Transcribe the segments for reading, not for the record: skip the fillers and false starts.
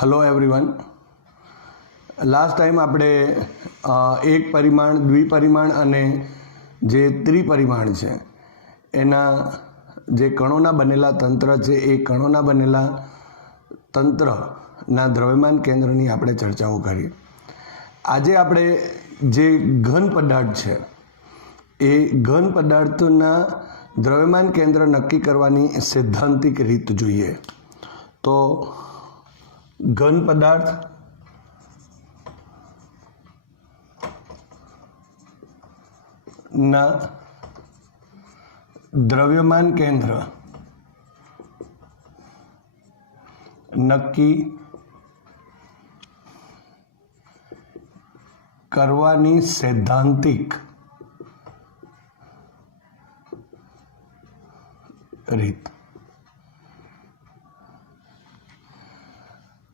Hello everyone. Last time आपणे एक परिमाण, द्विपरिमाण अने जे त्रिपरिमाण छे एना जे कणोना बनेला तंत्र छे ए कणोना बनेला तंत्रना द्रव्यमान केंद्रनी आपणे चर्चाओ करी। आजे आपणे जे घन पदार्थ छे ए घन पदार्थना द्रव्यमान केंद्र नक्की करवानी सैद्धांतिक रीत जोईए। तो घन पदार्थ ना द्रव्यमान केंद्र नक्की करवानी सैद्धांतिक रीत।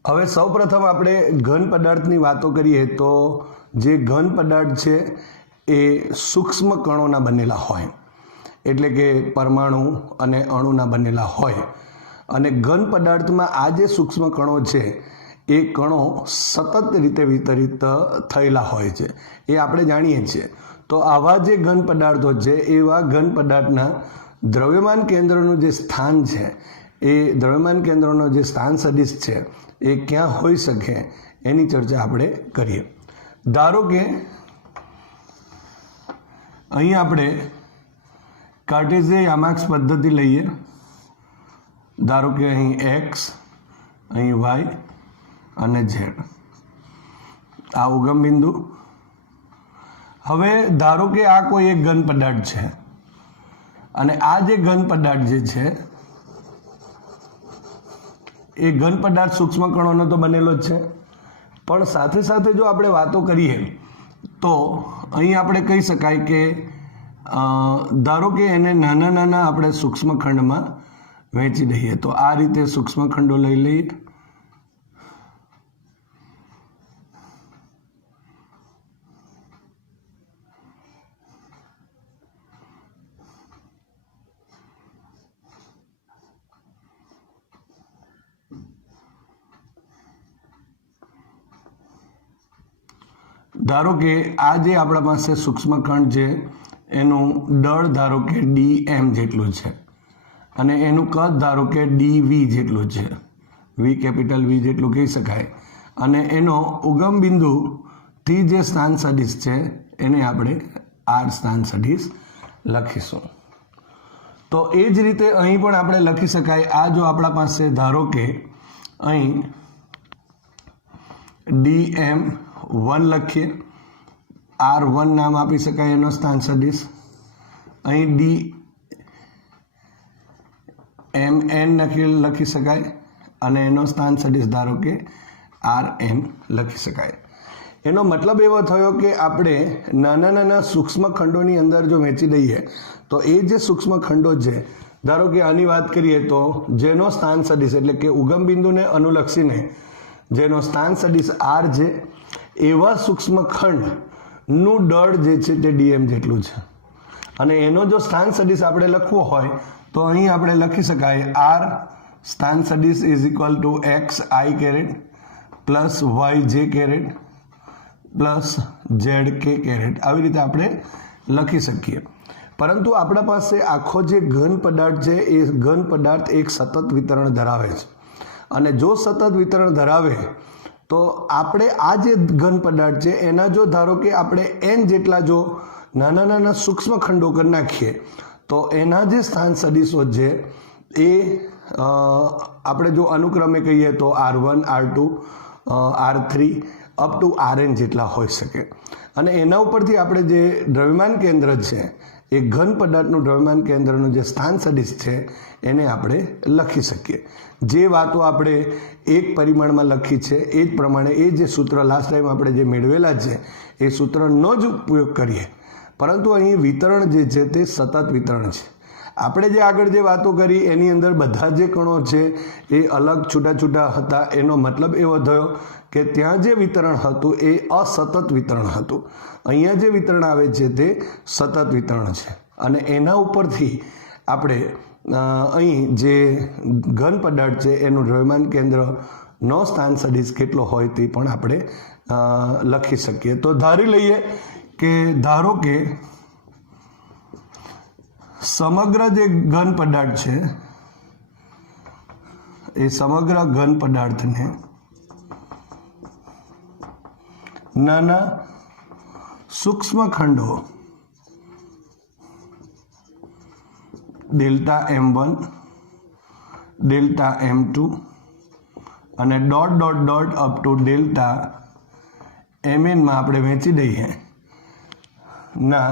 हवे सौ प्रथम आपणे घन पदार्थनी वातो करीए तो जे घन पदार्थ छे ए सूक्ष्म कणोना बनेला होय, एटले के परमाणु अने अणुना बनेला होय। अने घन पदार्थमां आ जे सूक्ष्म कणो छे ए कणो सतत रीते वितरित थयेला होय छे, ए आपणे जाणीए छीए। तो आवा जे घन पदार्थो छे एवा घन पदार्थना द्रव्यमान केंद्रनुं जे स्थान छे ए द्रव्यमान केंद्रनो जे स्थान सदिश छे ए क्या होई सके एनी चर्चा आपणे करीए। धारो के अहीं आपणे कार्टेशियन यामाक्स पद्धति लईए। धारो के अहीं एक्स, अहीं वाय अने झेड आ उगम बिंदु। हवे धारो के आ कोई एक घन पदार्थ छे अने आ जे घन पदार्थ जे छे ए घन पदार्थ सूक्ष्म कणोनो तो बनेलो ज छे, पण साथे साथे जो आपणे वातो करीए तो अहीं आपणे कही शकाय के धारो के एने नाना नाना आपणे सूक्ष्म खंडमां वहेंची दઈએ। तो आ रीते सूक्ष्म खंडो लई लईए। धारो के आज आपणा पासे सूक्ष्म खंड छे एनु दળ धारो के dm जेटलुं छे अने एनु कद धारो के dv जेटलुं छे, v कैपिटल V जेटलुं कही शकाय। अने एनो उगम बिंदु थी जे स्थान सदिश छे एने आपणे r स्थान सदिश लखीशुं। तो ए ज रीते अहीं पण आपणे लखी शकाय। आ जो आपणा पासे धारो के अहीं dm1 लखीए, r1 नाम आपी शकाय एनो स्थान सदिश। अहीं dmn लखी शकाय अने एनो स्थान सदिश धारो के rn लखी शकाय। एनो मतलब एवो थयो के आपणे नाना नाना सूक्ष्म खंडोनी अंदर जो वहेंची दઈએ तो ए जे सूक्ष्म खंडो छे, धारो के आनी वात करीए तो जेनो स्थान सदिश एटले के उगम बिंदुने अनुलक्षीने जेनो स्थान सदिश r छे एवा सूक्ष्म खंडનું દળ જે છે તે dm જેટલું છે। અને એનો જો સ્થાન સદિશ આપણે લખવો હોય તો અહીં આપણે લખી શકાય r સ્થાન સદિશ is equal to x i caret plus y j caret plus z k caret, આવી રીતે આપણે લખી શકીએ। પરંતુ આપણા પાસે આખો જે ઘન પદાર્થ છે એ ઘન પદાર્થ એક સતત વિતરણ ધરાવે છે અને જો સતત વિતરણ ધરાવે तो आपणे आ जे घन पदार्थ है एना जो धारो के आपणे n जेटला जो नाना नाना सूक्ष्म खंडो कर नाखीए तो एना जे स्थान सदिशो छे ए आपणे जो अनुक्रमे कहीए तो r1 r2 r3 up to rn जेटला होई शके। अने एना उपरथी आपणे जे द्रव्यमान केंद्र छे ए घन पदार्थनुं द्रव्यमान केंद्रनुं जे स्थान सदिश छे एने आपणे लखी शकीए। जे वातो आपणे एक परिमाणमां लखी छे ए ज प्रमाणे ए जे सूत्र लास्ट टाइम आपणे जे मेळवेला छे ए सूत्रनो ज उपयोग करीए। परंतु अहीं वितरण जे छे ते सतत वितरण छे। આપણે જે આગળ જે વાતો કરી એની અંદર બધા જે કણો છે એ અલગ છૂટા છૂટા હતા, એનો મતલબ એવો થયો કે ત્યાં જે વિતરણ હતું એ અસતત વિતરણ હતું। અહીંયા જે વિતરણ આવે છે તે સતત વિતરણ છે અને એના ઉપરથી આપણે અહીં જે ઘન પદાર્થ છે એનું દ્રવ્યમાન કેન્દ્ર નો સ્થાન સદિશ કેટલો હોય તે પણ આપણે લખી શકીએ. તો ધારી લઈએ કે ધારો કે સમગ્ર જે ઘન પદાર્થ છે એ સમગ્ર ઘન પદાર્થને નાના સૂક્ષ્મ ખંડો ડેલ્ટા M1 ડેલ્ટા M2 અને dot dot dot up to delta Mn માં આપણે વહેંચી દઈએ ના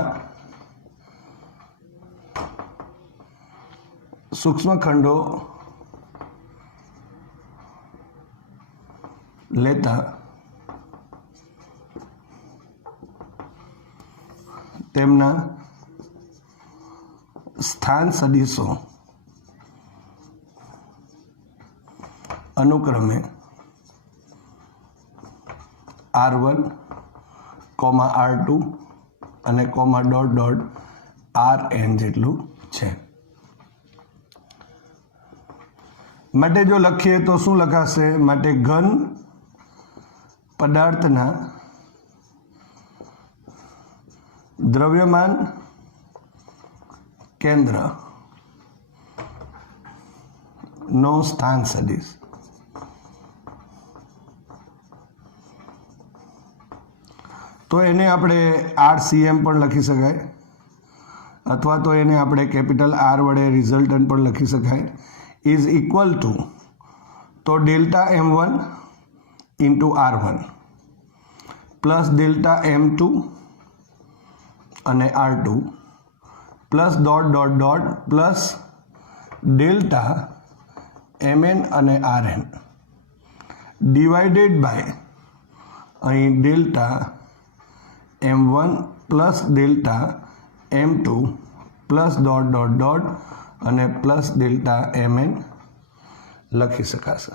સૂક્ષ્મ ખંડો લેતા તેમના સ્થાન સદિશો અનુક્રમે R1, R2 અને ડોટ ડોટ Rn જેટલું છે. માટે જો લખીએ તો શું લખાશે? માટે ઘન પદાર્થના દ્રવ્યમાન કેન્દ્ર નો સ્થાન સદિશ તો એને આપણે RCM પણ લખી શકાય અથવા તો એને આપણે કેપિટલ R વડે રિઝલ્ટન્ટ પણ લખી શકાય ઇઝ ઇક્વલ ટુ તો delta M1 into R1 plus delta M2 અને R2 plus dot dot dot plus delta Mn અને Rn ડિવાઇડેડ બાય અહીં delta M1 plus delta M2 plus dot dot dot અને plus delta Mn લખી શકાશે.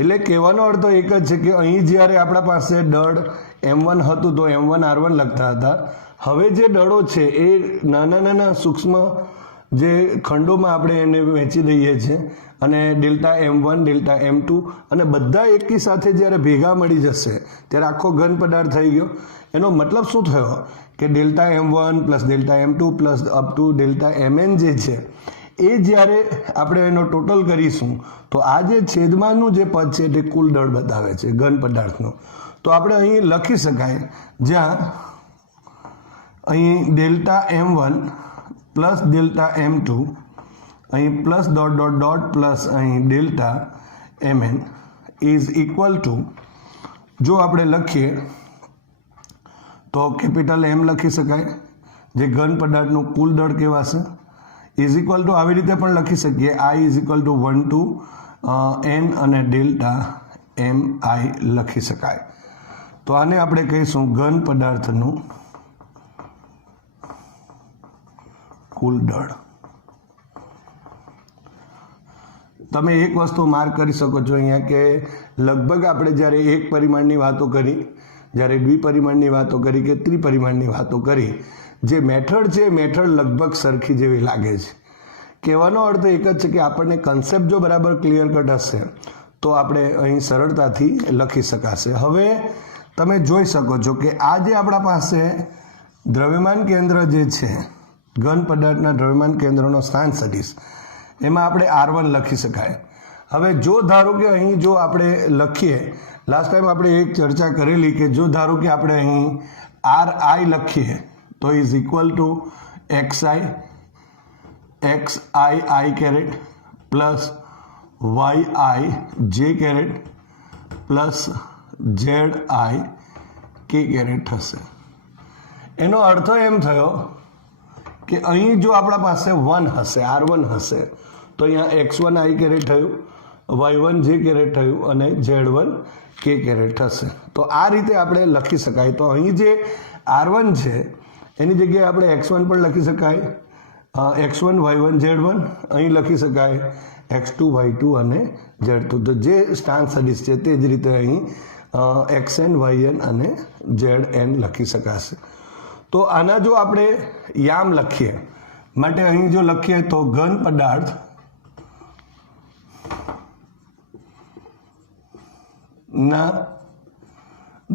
એટલે કહેવાનો અર્થ એક જ છે કે અહીં જ્યારે આપણા પાસે દળ M1 હતું તો M1 R1 લખતા હતા. હવે જે દળો છે એ નાના નાના સૂક્ષ્મ જે ખંડોમાં આપણે એને વહેંચી દઈએ છીએ અને ડેલ્ટા M1 ડેલ્ટા M2 અને બધા એકી સાથે જ્યારે ભેગા મળી જશે ત્યારે આખો ઘન પદાર્થ થઈ ગયો. એનો મતલબ શું થયો કે delta M1 plus delta M2 plus up to delta Mn જે છે એ જ્યારે આપણે એનો ટોટલ કરીશું તો આ જે છેદમાંનું જે પદ છે તે કુલ દળ બતાવે છે ઘન પદાર્થનું. તો આપણે અહીં લખી શકાય જ્યાં અહીં delta M1 plus delta M2 અહીં plus dot dot dot plus અહીં delta Mn is equal to જો આપણે લખીએ તો કેપિટલ M લખી શકાય જે ઘન પદાર્થનું કુલ દળ કહેવાશે ઇઝ ઇક્વલ ટુ આવી રીતે પણ લખી શકીએ I is equal to 1 to N અને ડેલ્ટા Mi લખી શકાય. તો આને આપણે કહીશું ઘન પદાર્થનું કુલ દળ. તમે એક વસ્તુ માર્ક કરી શકો છો અહીંયા કે લગભગ આપણે જ્યારે એક પરિમાણની વાતો કરી જ્યારે દ્વિપરિમાણની વાતો કરી કે ત્રિપરિમાણની વાતો કરી જે મેથડ છે એ મેથડ લગભગ સરખી જેવી લાગે છે. કહેવાનો અર્થ એક જ છે કે આપણને કન્સેપ્ટ જો બરાબર ક્લિયર કટ હશે તો આપણે અહીં સરળતાથી લખી શકાશે. હવે તમે જોઈ શકો છો કે આ જે આપણા પાસે દ્રવ્યમાન કેન્દ્ર જે છે ઘન પદાર્થના દ્રવ્યમાન કેન્દ્રનો સ્થાન સદિશ એમાં આપણે R1 લખી શકાય. હવે જો ધારો કે અહીં જો આપણે લખીએ લાસ્ટ ટાઈમ આપણે એક ચર્ચા કરેલી કે જો ધારો કે આપણે અહીં Ri લખીએ તો is equal to xi i caret plus yi j caret plus zi k caret થશે. એનો અર્થ એમ થયો કે અહીં જો આપણા પાસે 1 હશે R1 હશે તો અહીંયા x1 i કેરેટ થયું y1 j કેરેટ થયું અને z1 k કેરેટ થશે. તો આ રીતે આપણે લખી શકાય. તો અહીં જે R1 છે એની જગ્યાએ આપણે x1 પણ લખી શકાય x1 y1 z1 અહીં લખી શકાય x2 y2 અને z2. તો જે સ્થાન સદિશ છે તે જ રીતે અહીં xn yn અને zn લખી શકાશે. તો આના જો આપણે યામ લખીએ માટે અહીં જો લખીએ તો ઘન પદાર્થ ના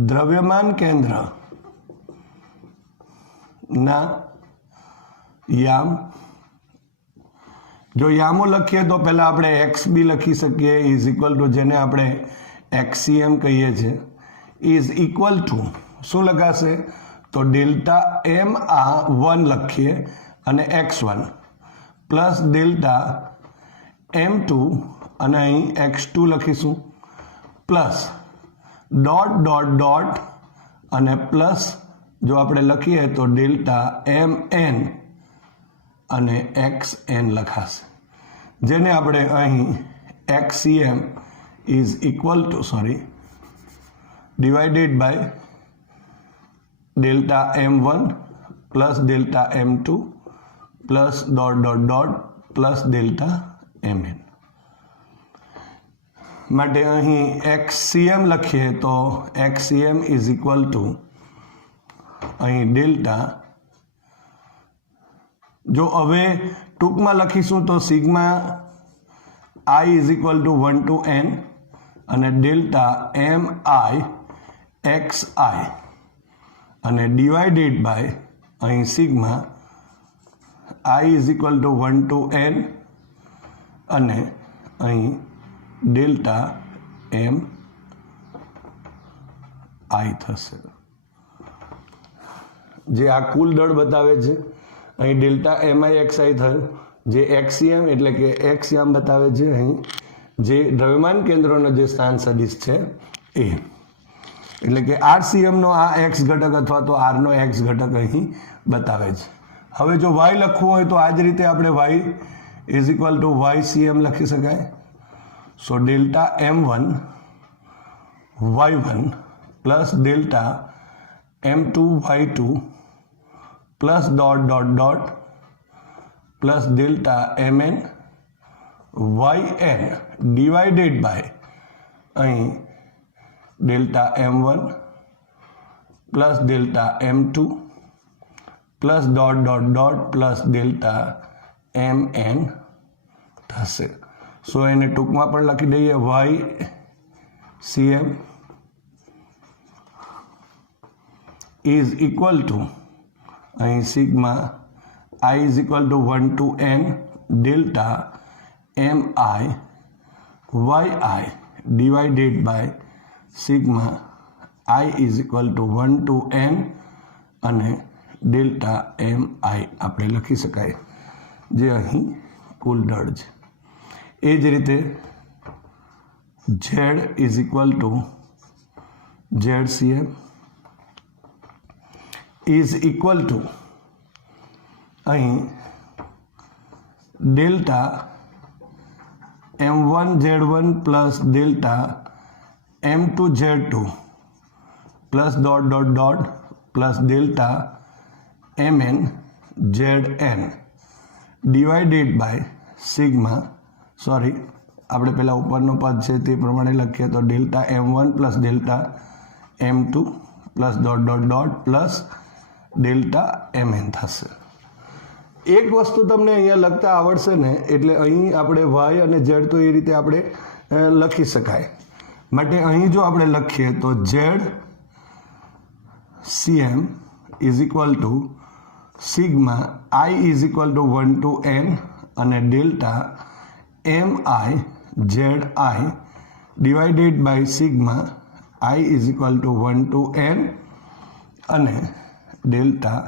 દ્રવ્યમાન કેન્દ્ર ના યામ. જો યામો લખીએ તો પહેલાં આપણે એક્સ બી લખી શકીએ ઇઝ ઇક્વલ ટુ, જેને આપણે એક્સીએમ કહીએ છીએ, ઇઝ ઇક્વલ ટુ શું લખાશે તો ડેલ્ટા એમ આ 1 લખીએ અને x1 પ્લસ ડેલ્ટા m2 અને અહીં x2 લખીશું પ્લસ ડોટ ડોટ ડોટ અને પ્લસ જો આપણે લખીએ તો ડેલ્ટા mn અને xn લખાશે, જેને આપણે અહીં xcm is equal to divided by delta m1 plus delta m2 plus dot dot dot plus delta mn માટે અહીં xcm લખીએ તો xcm ઇઝ ઇક્વલ ટુ અહીં ડેલ્ટા, જો હવે ટૂંકમાં લખીશું તો sigma i is equal to 1 to n અને ડેલ્ટા mi xi અને ડિવાઇડેડ બાય અહીં sigma i is equal to 1 to n અને અહીં ડેલ્ટા mi થશે, જે આ કુલ દળ બતાવે છે. અહીં ડેલ્ટા MIXI થયું, જે XCM એટલે કે XYAM બતાવે છે, અહીં જે દ્રવ્યમાન કેન્દ્રોનો જે સ્થાન સદિશ છે એ, એટલે કે RCMનો આ X ઘટક અથવા તો Rનો X ઘટક અહીં બતાવે છે. હવે જો Y લખવું હોય તો આ જ રીતે આપણે Y is equal to YCM લખી શકાય. So delta M1 Y1 plus delta M2 Y2 plus dot dot dot plus delta mn yn divided by અહીં delta m1 plus delta m2 plus dot dot dot plus delta mn થશે. So એને ટૂંકમાં પણ લખી દઈએ YCM is equal to અહીં sigma i is equal to 1 to n delta mi yi divided by sigma i is equal to 1 to n અને delta mi આપણે લખી શકાય, જે અહીં કુલ દળ છે. એ જ રીતે z is equal to ZCM is equal to અહીં delta m1 z1 plus delta m2 z2 plus dot dot dot plus delta mn zn divided by sigma, આપણે પહેલાં ઉપરનો પદ છે તે પ્રમાણે લખીએ તો delta m1 plus delta m2 plus dot dot dot plus delta mn થશે. એક વસ્તુ તમને અહીંયા લખતા આવડશે ને એટલે અહીં આપણે y અને z તો એ રીતે આપણે લખી શકાય. માટે અહીં જો આપણે લખીએ તો ZCM is equal to sigma i is equal to 1 to n અને delta mi zi divided by sigma i is equal to 1 to n અને ડેલ્ટા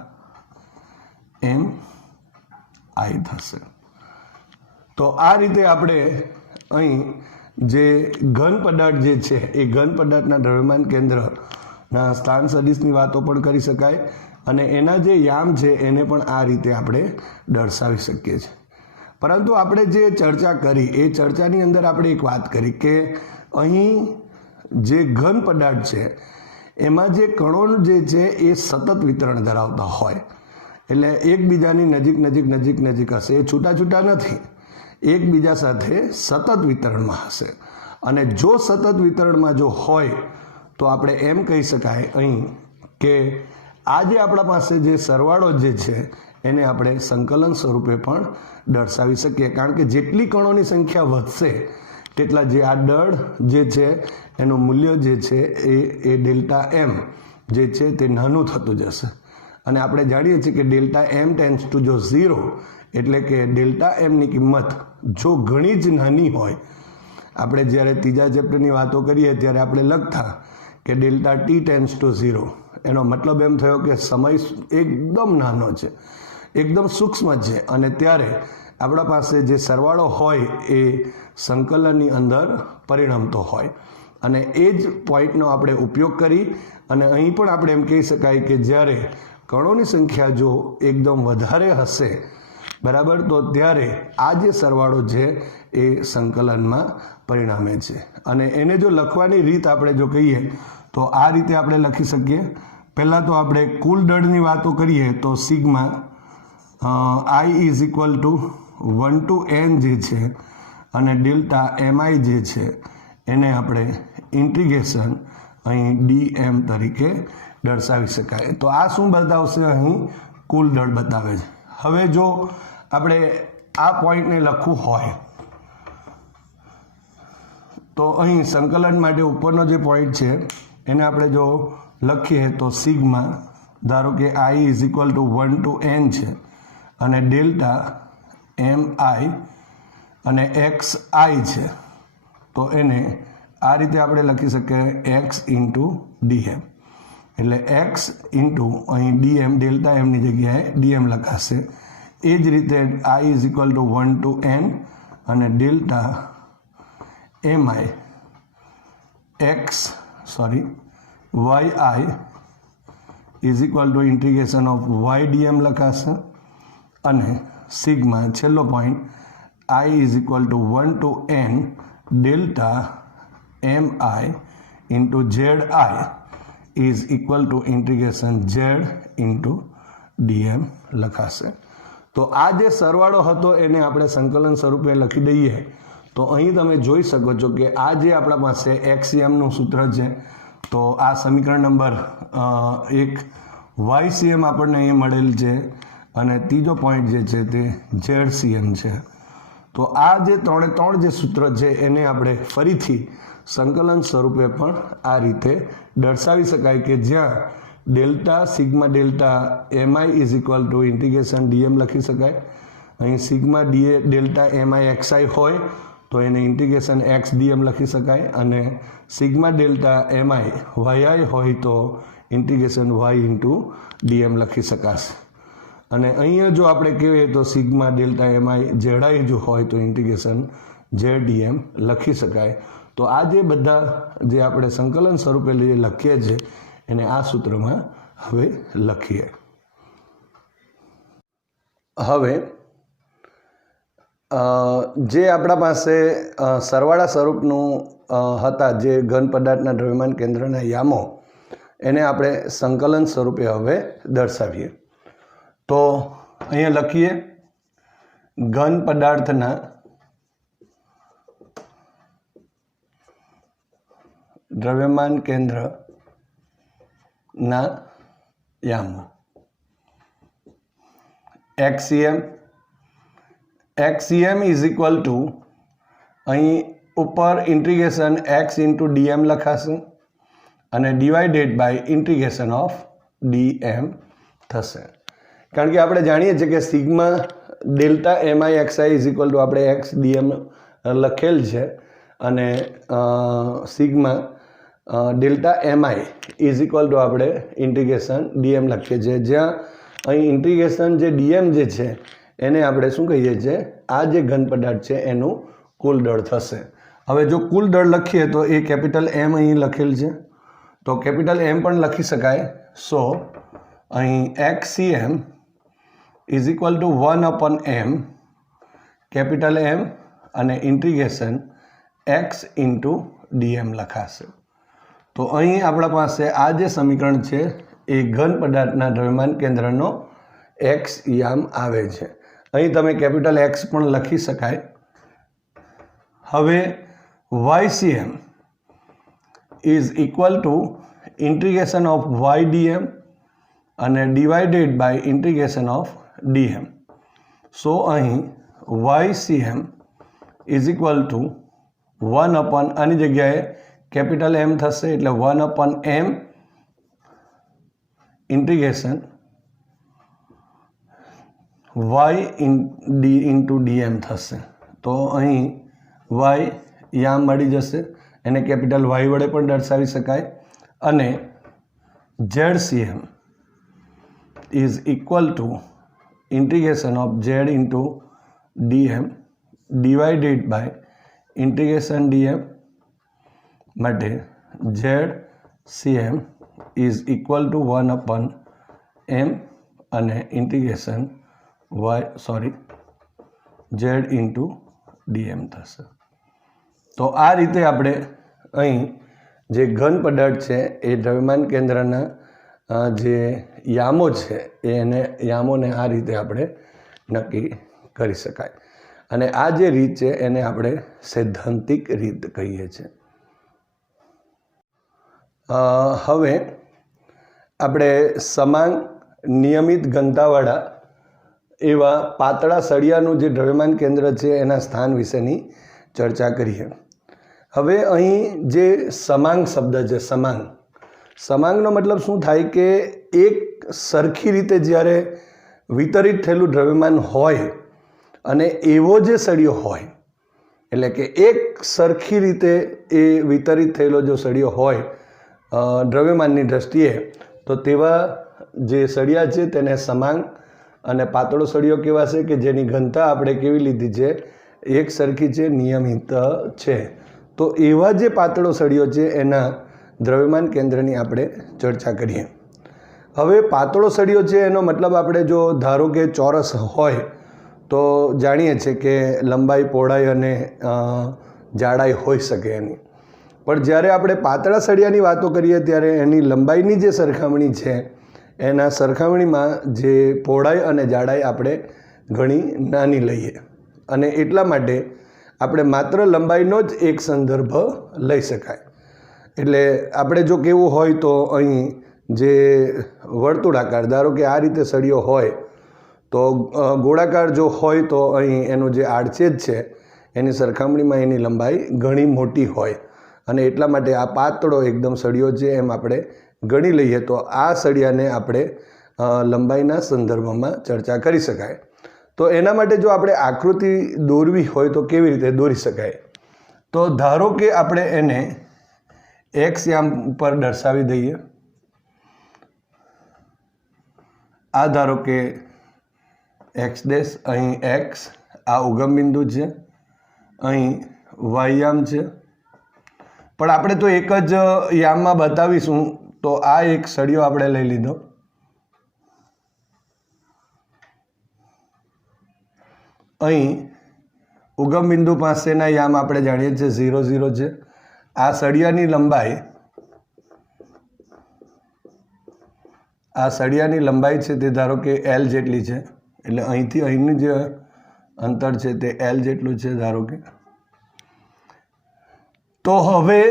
mi થશે. તો આ રીતે આપણે અહીં જે ઘન પદાર્થ જે છે એ ઘન પદાર્થના દ્રવ્યમાન કેન્દ્રના સ્થાન સદિશની વાતો પણ કરી શકાય અને એના જે યામ છે એને પણ આ રીતે આપણે દર્શાવી શકીએ છીએ. પરંતુ આપણે જે ચર્ચા કરી એ ચર્ચાની અંદર આપણે એક વાત કરી કે અહીં જે ઘન પદાર્થ છે એમાં જે કણો જે છે એ સતત વિતરણ ધરાવતા હોય, એટલે એકબીજાની નજીક નજીક નજીક નજીક હશે, એ છૂટા છૂટા નથી, એકબીજા સાથે સતત વિતરણમાં હશે. અને જો સતત વિતરણમાં જો હોય તો આપણે એમ કહી શકાય અહીં કે આ જે આપણા પાસે જે સરવાળો જે છે એને આપણે સંકલન સ્વરૂપે પણ દર્શાવી શકીએ, કારણ કે જેટલી કણોની સંખ્યા વધશે તેટલા જે આ દળ જે છે એનું મૂલ્ય જે છે એ ડેલ્ટા એમ જે છે તે નાનું થતું જશે. અને આપણે જાણીએ છીએ કે ડેલ્ટા એમ ટેન્ડ્સ ટુ જો 0 એટલે કે ડેલ્ટા એમની કિંમત જો ઘણી જ નાની હોય, આપણે જ્યારે ત્રીજા ચેપ્ટરની વાતો કરીએ ત્યારે આપણે લખતા કે ડેલ્ટા ટી ટેન્ડ્સ ટુ 0, એનો મતલબ એમ થયો કે સમય એકદમ નાનો છે, એકદમ સૂક્ષ્મ છે, અને ત્યારે આપણા પાસે જે સરવાળો હોય એ સંકલનની અંદર પરિણમતો હોય. અને એ જ પોઈન્ટનો આપણે ઉપયોગ કરી અને અહીં પણ આપણે એમ કહી શકાય કે જ્યારે કણોની સંખ્યા જો એકદમ વધારે હશે, બરાબર, તો ત્યારે આ જે સરવાળો છે એ સંકલનમાં પરિણમે છે. અને એને જો લખવાની રીત આપણે જો કહીએ તો આ રીતે આપણે લખી શકીએ. પહેલાં તો આપણે કુલ દળની વાતો કરીએ તો sigma I is equal to 1 to n જે છે અને ડેલ્ટા એમઆઈ જે છે એને આપણે ઇન્ટિગ્રેશન અહીં ડીએમ તરીકે દર્શાવી શકાય. તો આ શું બતાવશે? અહીં કુલ દળ બતાવે છે. હવે જો આપણે આ પોઈન્ટને લખવું હોય તો અહીં સંકલન માટે ઉપરનો જે પોઈન્ટ છે એને આપણે જો લખીએ તો સિગ્મા, ધારો કે આઈ is equal to 1 to n છે અને ડેલ્ટા એમ આઈ અને એક્સ આઈ છે, તો એને આ રીતે આપણે લખી શકીએ એક્સ ઇન્ટુ ડીએમ. એટલે એક્સ ઇન્ટુ અહીં ડીએમ, ડેલ્ટા એમની જગ્યાએ ડીએમ લખાશે. એ જ રીતે i is equal to 1 to n અને delta mi y i is equal to integration of Y dm લખાશે. અને સિગ્મા છેલ્લો point i is equal to 1 to n delta m i into z i is equal to integration z into dm લખાશે. તો આ જે સરવાળો હતો એને આપણે સંકલન સ્વરૂપે લખી દઈએ તો અહીં તમે જોઈ શકો છો કે આ જે આપણા પાસે એક્સસીએમનું સૂત્ર છે, તો આ સમીકરણ નંબર 1 વાયસીએમ આપણને અહીં મળેલ છે અને ત્રીજો પોઈન્ટ જે છે તે ઝેડસીએમ છે. તો આ જે 3 જે સૂત્ર છે એને આપણે ફરીથી સંકલન સ્વરૂપે પણ આ રીતે દર્શાવી શકાય કે જ્યાં delta sigma delta mi is equal to integration DM લખી શકાય. અહીં સિગ્મા ડેલ્ટા એમઆઈ એક્સઆઈ હોય તો એને ઇન્ટિગ્રેશન એક્સ ડીએમ લખી શકાય, અને સિગ્મા ડેલ્ટા એમઆઈ વાયઆઈ હોય તો ઇન્ટિગ્રેશન વાય ઇન્ટુ ડીએમ લખી શકાશે. અને અહીંયા જો આપણે કહીએ તો સિગ્મા ડેલ્ટા એમઆઈ ઝેડઆઈ જો હોય તો ઇન્ટિગ્રેશન ઝેડ ડીએમ લખી શકાય. તો આ જે બધા જે આપણે સંકલન સ્વરૂપે લખીએ છીએ એને આ સૂત્રમાં હવે લખીએ. હવે જે આપણા પાસે સરવાળા સ્વરૂપનું હતા જે ઘન પદાર્થના દ્રવ્યમાન કેન્દ્રના યામો, એને આપણે સંકલન સ્વરૂપે હવે દર્શાવીએ. તો અહીંયા લખીએ ઘન પદાર્થના દ્રવ્યમાન કેન્દ્રના યામો. એક્સસીએમ ઇઝ ઇક્વલ ટુ અહીં ઉપર ઇન્ટિગ્રેશન એક્સ ઇન્ટુ ડીએમ લખાશે અને divided by integration of dm થશે. કારણ કે આપણે જાણીએ છીએ કે sigma delta mi xi is equal to આપણે એક્સ ડીએમ લખેલ છે અને sigma delta mi is equal to આપણે ઇન્ટિગ્રેશન ડીએમ લખીએ છીએ, જ્યાં અહીં ઇન્ટિગ્રેશન જે ડીએમ જે છે એને આપણે શું કહીએ છીએ, આ જે ઘન પદાર્થ છે એનું કુલ દળ થશે. હવે જો કુલ દળ લખીએ તો એ કેપિટલ એમ અહીં લખેલ છે, તો કેપિટલ એમ પણ લખી શકાય. સો અહીં XCM is equal to 1/m capital M અને ઇન્ટિગ્રેશન એક્સ ઇન્ટુ ડીએમ લખાશે. તો અહીં આપણા પાસે આ જે સમીકરણ છે એ ઘન પદાર્થના દ્રવ્યમાન કેન્દ્રનો એક્સ યામ આવે છે. અહીં તમે કેપિટલ એક્સ પણ લખી શકાય. હવે YCM is equal to integration of Y DM અને divided by integration of DM. So અહીં વાયસીએમ ઇઝ ઇક્વલ ટુ 1 આની જગ્યાએ કેપિટલ એમ થશે એટલે 1/m integration y into dm થશે. તો અહીં y યા મળી જશે, એને કેપિટલ y વડે પણ દર્શાવી શકાય. અને ZCM is equal to integration of z into dm divided by integration dm માટે ZCM is equal to 1/m અને ઇન્ટિગ્રેશન z ઇન્ટુ dm થશે. તો આ રીતે આપણે અહીં જે ઘન પદાર્થ છે એ દ્રવ્યમાન કેન્દ્રના જે યામો છે એને યામોને આ રીતે આપણે નક્કી કરી શકાય. અને આ જે રીત છે એને આપણે સૈદ્ધાંતિક રીત કહીએ છીએ. હવે આપણે સમાન નિયમિત ઘનતાવાળા એવા પાતળા સળિયાનું જે દ્રવ્યમાન કેન્દ્ર છે એના સ્થાન વિશેની ચર્ચા કરીએ. હવે અહીં જે સમાંગ શબ્દ છે, સમાંગનો મતલબ શું થાય કે એક સરખી રીતે જ્યારે વિતરિત થયેલું દ્રવ્યમાન હોય અને એવો જે સળિયો હોય, એટલે કે એક સરખી રીતે એ વિતરિત થયેલો જો સળિયો હોય દ્રવ્યમાનની દ્રષ્ટિએ, તો તેવા જે સળિયા છે તેને સમાંગ. અને પાતળો સળિયો કહેવાશે કે જેની ઘનતા આપણે કેવી લીધી છે, એક સરખી છે, નિયમિત છે. તો એવા જે પાતળો સળિયો છે એના દ્રવ્યમાન કેન્દ્રની આપણે ચર્ચા કરીએ. હવે પાતળો સળિયો છે એનો મતલબ આપણે જો ધારો કે ચોરસ હોય તો જાણીએ છીએ કે લંબાઈ, પહોળાઈ અને જાડાઈ હોઈ શકે એની. પણ જ્યારે આપણે પાતળા સળિયાની વાતો કરીએ ત્યારે એની લંબાઈની જે સરખામણી છે એના સરખામણીમાં જે પહોળાઈ અને જાડાઈ આપણે ઘણી નાની લઈએ. અને એટલા માટે આપણે માત્ર લંબાઈનો જ એક સંદર્ભ લઈ શકાય. એટલે આપણે જો કેવું હોય તો અહીં જે વર્તુળાકાર, ધારો કે આ રીતે સળિયો હોય, તો ગોળાકાર જો હોય તો અહીં એનો જે આડછેદ છે એની સરખામણીમાં એની લંબાઈ ઘણી મોટી હોય. અને એટલા માટે આ પાતળો એકદમ સળિયો છે એમ આપણે ગણી લઈએ તો આ સળિયાને આપણે લંબાઈના સંદર્ભમાં ચર્ચા કરી શકાય. તો એના માટે જો આપણે આકૃતિ દોરવી હોય તો કેવી રીતે દોરી શકાય? તો ધારો કે આપણે એને એક્સ યામ પર દર્શાવી દઈએ. આ ધારો કે એક્સ ડેશ, અહીં એક્સ આ ઉગમ બિંદુ છે, અહીં વાય યામ છે. પણ આપણે તો એક જ યામમાં બતાવીશું, તો આ એક સળિયો આપણે લઈ લીધો. અહીં ઉગમ બિંદુ પાસેના યામ આપણે જાણીએ છીએ 0, 0 છે. આ સળિયાની લંબાઈ છે તે ધારો કે L જેટલી છે, એટલે અહીંથી અહીંનું જે અંતર છે તે L જેટલું છે ધારો કે. તો હવે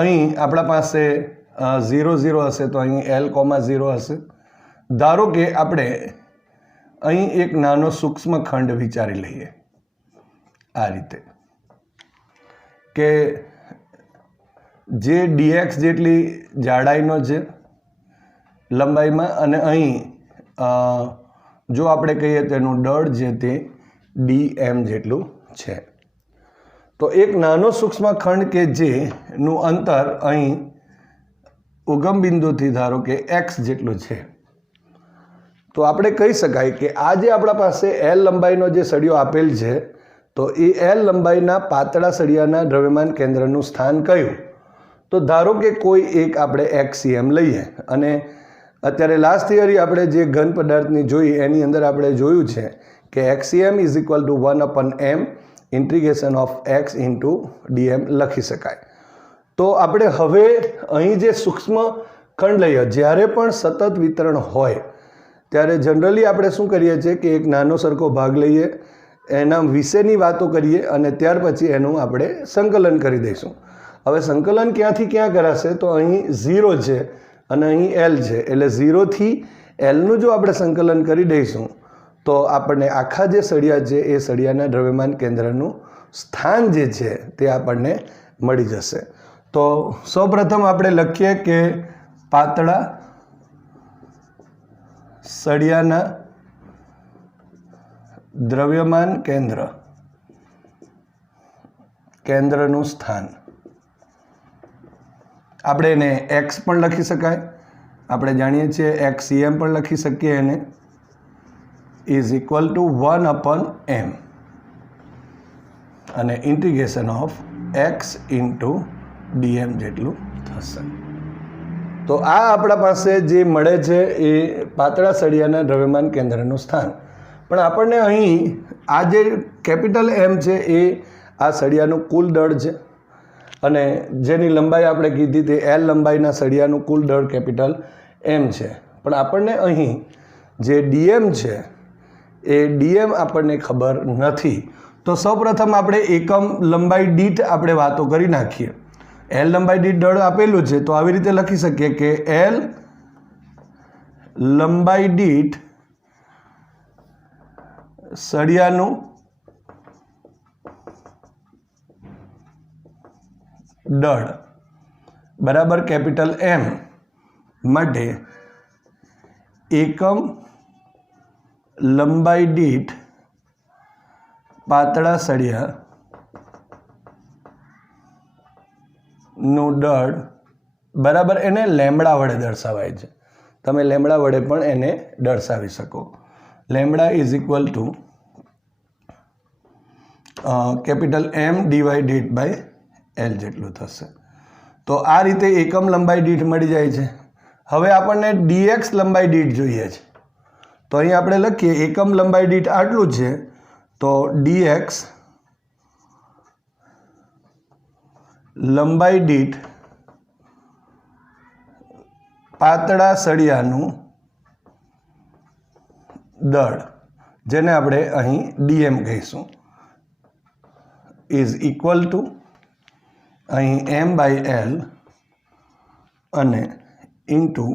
અહીં આપણા પાસે 0, 0 હશે, તો અહીં L,0 હશે. ધારો કે આપણે અહીં એક નાનો સૂક્ષ્મ ખંડ વિચારી લઈએ આ રીતે કે જે dx જેટલી જાડાઈનો છે લંબાઈમાં, અને અહીં જો આપણે કહીએ તો એનું દળ છે તે dm જેટલું છે. તો એક નાનો સૂક્ષ્મ ખંડ કે જેનું અંતર અહીં ઉગમ બિંદુથી ધારો કે x જેટલું છે, તો આપણે કહી શકાય કે આ જે આપણા પાસે L લંબાઈનો જે સળિયો આપેલ છે, તો એ L લંબાઈના પાતળા સળિયાના દ્રવ્યમાન કેન્દ્રનું સ્થાન કયું? તો ધારો કે કોઈ એક આપણે XCM લઈએ. અને અત્યારે લાસ્ટ થિયરી આપણે જે ઘન પદાર્થની જોઈ એની અંદર આપણે જોયું છે કે XCM is equal to 1/m integration of x into dm લખી શકાય. તો આપણે હવે અહીં જે સૂક્ષ્મ ખંડ લઈએ, જ્યારે પણ સતત વિતરણ હોય ત્યારે જનરલી આપણે શું કરીએ છીએ કે એક નાનો સરખો ભાગ લઈએ, એના વિશેની વાતો કરીએ અને ત્યાર પછી એનું આપણે સંકલન કરી દઈશું. હવે સંકલન ક્યાંથી ક્યાં કરાશે? તો અહીં 0 છે અને અહીં L છે, એટલે 0 થી Lનું જો આપણે સંકલન કરી દઈશું તો આપણને આખા જે સળિયા છે એ સળિયાના દ્રવ્યમાન કેન્દ્રનું સ્થાન જે છે તે આપણને મળી જશે. તો સૌપ્રથમ આપણે લખીએ કે પાતળા સળિયાના દ્રવ્યમાન કેન્દ્રનું સ્થાન, આપણે એને એક્સ પણ લખી શકાય, આપણે જાણીએ છીએ XCM પણ લખી શકીએ એને, ઇઝ ઇક્વલ ટુ 1/m અને integration of x into dm જેટલું થશે. તો આ આપણા પાસે જે મળે છે એ પાતળા સળિયાના દ્રવ્યમાન કેન્દ્રનું સ્થાન. પણ આપણને અહીં આ જે કેપિટલ M છે એ આ સળિયાનું કુલ દળ છે અને જેની લંબાઈ આપણે કીધી તે L લંબાઈના સળિયાનું કુલ દળ કેપિટલ M છે. પણ આપણને અહીં જે dm છે એ dm આપણને ખબર નથી. તો સૌપ્રથમ આપણે એકમ લંબાઈ દીઠ આપણે વાતો કરી નાખીએ. L લંબાઈ દીઠ દળ આપેલું છે તો આવી રીતે લખી શકીએ કે L લંબાઈ દીઠ સળિયાનું દળ બરાબર કેપિટલ M માટે એકમ લંબાઈ દીઠ પાતળા સળિયાનું દળ બરાબર એને લેમ્બડા વડે દર્શાવાય છે. તમે લેમ્બડા વડે પણ એને દર્શાવી શકો. Lambda is equal to capital M divided by L જેટલું થશે. તો આ રીતે એકમ લંબાઈ દીઠ મળી જાય છે. હવે આપણને dx લંબાઈ દીઠ જોઈએ છે તો અહીં આપણે લખીએ એકમ લંબાઈ દીઠ આટલું છે તો dx લંબાઈ દીઠ પાતળા સળિયાનું દળ જેને આપણે અહીં dm કહીશું ઇઝ ઇક્વલ ટુ અહીં m/l અને ઇન્ટુ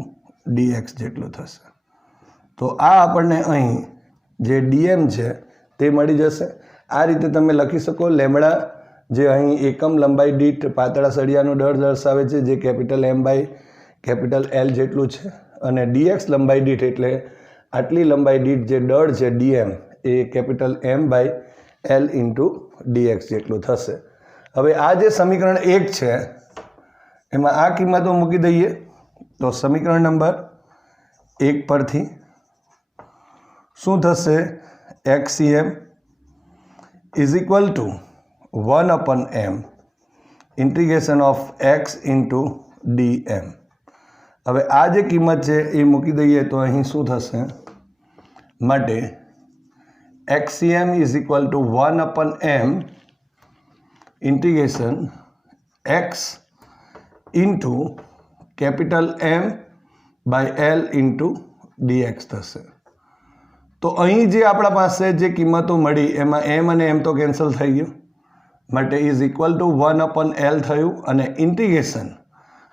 dx જેટલું થશે. તો આ આપણને અહીં જે dm છે તે મળી જશે. આ રીતે તમે લખી શકો. લેમ્બડા જે અહીં એકમ લંબાઈ દીઠ પાતળા સળિયાનું દળ દર્શાવે છે જે કેપિટલ M/L જેટલું છે અને dx લંબાઈ દીઠ એટલે આટલી લંબાઈ દીઠ જે દળ છે dm એ કેપિટલ M/L ઇન્ટુ dx જેટલું થશે. હવે આ જે સમીકરણ 1 છે એમાં આ કિંમતો મૂકી દઈએ તો સમીકરણ નંબર 1 પરથી શું થશે? XCM is equal to 1/m integration of x into dm. હવે આ જે કિંમત છે એ મૂકી દઈએ તો અહીં શું થશે? માટે XCM is equal to 1/m integration x into capital M/L into dx થશે. તો અહીં જે આપણા પાસે જે કિંમતો મળી એમાં m અને m તો કેન્સલ થઈ ગયું માટે ઇઝ ઇક્વલ ટુ 1/L થયું અને ઇન્ટિગ્રેશન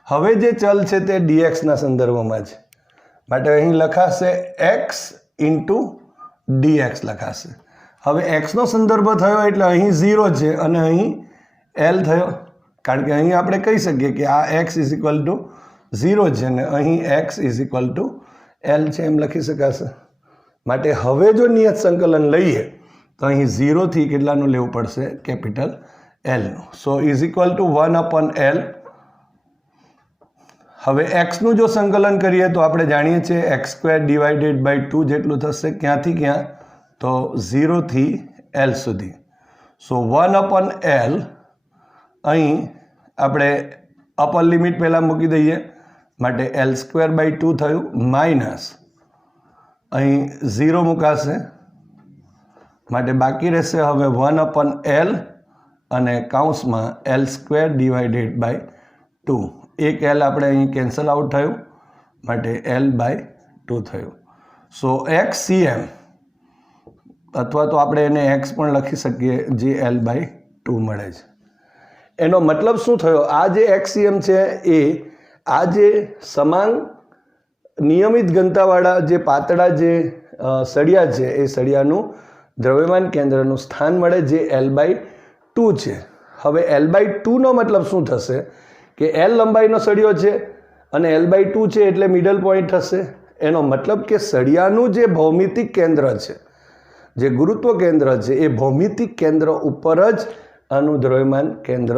હવે જે ચલ છે તે dxના સંદર્ભમાં છે માટે અહીં લખાશે x ઇન્ટુ dx લખાશે. હવે xનો સંદર્ભ થયો એટલે અહીં 0 છે અને અહીં L થયો કારણ કે અહીં આપણે કહી શકીએ કે આ x ઇઝ ઇક્વલ ટુ 0 છે ને અહીં x is equal two L છે એમ લખી શકાશે. માટે હવે જો નિયત સંકલન લઈએ તો અહીં 0 થી કેટલાનું લેવું પડશે? કેપિટલ L નું. સો ઇઝ ઇક્વલ ટુ 1/L. હવે xનું જો સંકલન કરીએ તો આપણે જાણીએ છીએ x² ડિવાઇડેડ બાય 2 જેટલું થશે. ક્યાંથી ક્યાં? તો 0 થી L સુધી. સો 1/L અહીં આપણે અપર લિમિટ પહેલાં મૂકી દઈએ માટે L²/2 થયું માઇનસ અહીં 0 મુકાશે માટે બાકી રહેશે હવે 1/L અને કૌંસમાં L² ડિવાઇડેડ બાય 2. એક L આપણે અહીં કેન્સલ આઉટ થયું માટે L/2 થયું. સો XCM અથવા તો આપણે એને x પણ લખી શકીએ જે L/2 મળે છે. એનો મતલબ શું થયો? આ જે XCM છે એ આ જે સમાન નિયમિત ઘનતાવાળા જે પાતળા જે સળિયા છે એ સળિયાનું દ્રવ્યમાન કેન્દ્રનું સ્થાન મળે જે L/2 છે. હવે L/2 નો મતલબ શું થશે કે L લંબાઈનો સળિયો છે અને L/2 છે એટલે મિડલ પોઈન્ટ હશે. એનો મતલબ કે સળિયાનું જે ભૌમિતિક કેન્દ્ર છે, જે ગુરુત્વ કેન્દ્ર છે, એ ભૌમિતિક કેન્દ્ર ઉપર જ આનું દ્રવ્યમાન કેન્દ્ર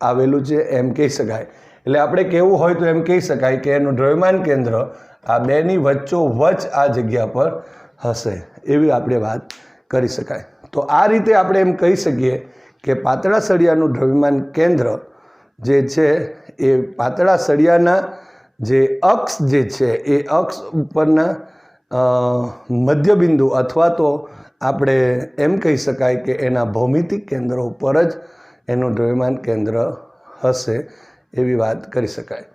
આવેલું છે એમ કહી શકાય. એટલે આપણે કહેવું હોય તો એમ કહી શકાય કે એનું દ્રવ્યમાન કેન્દ્ર આ બેની વચ્ચોવચ્ચ આ જગ્યા પર હશે, એવી આપણે વાત કરી શકાય. તો આ રીતે આપણે એમ કહી શકીએ કે પાતળા સળિયાનું દ્રવ્યમાન કેન્દ્ર જે છે એ પાતળા સળિયાના જે અક્ષ જે છે એ અક્ષ ઉપરના મધ્યબિંદુ અથવા તો આપણે એમ કહી શકાય કે એના ભૌમિતિક કેન્દ્ર ઉપર જ એનું દ્રવ્યમાન કેન્દ્ર હશે, એવી વાત કરી શકાય.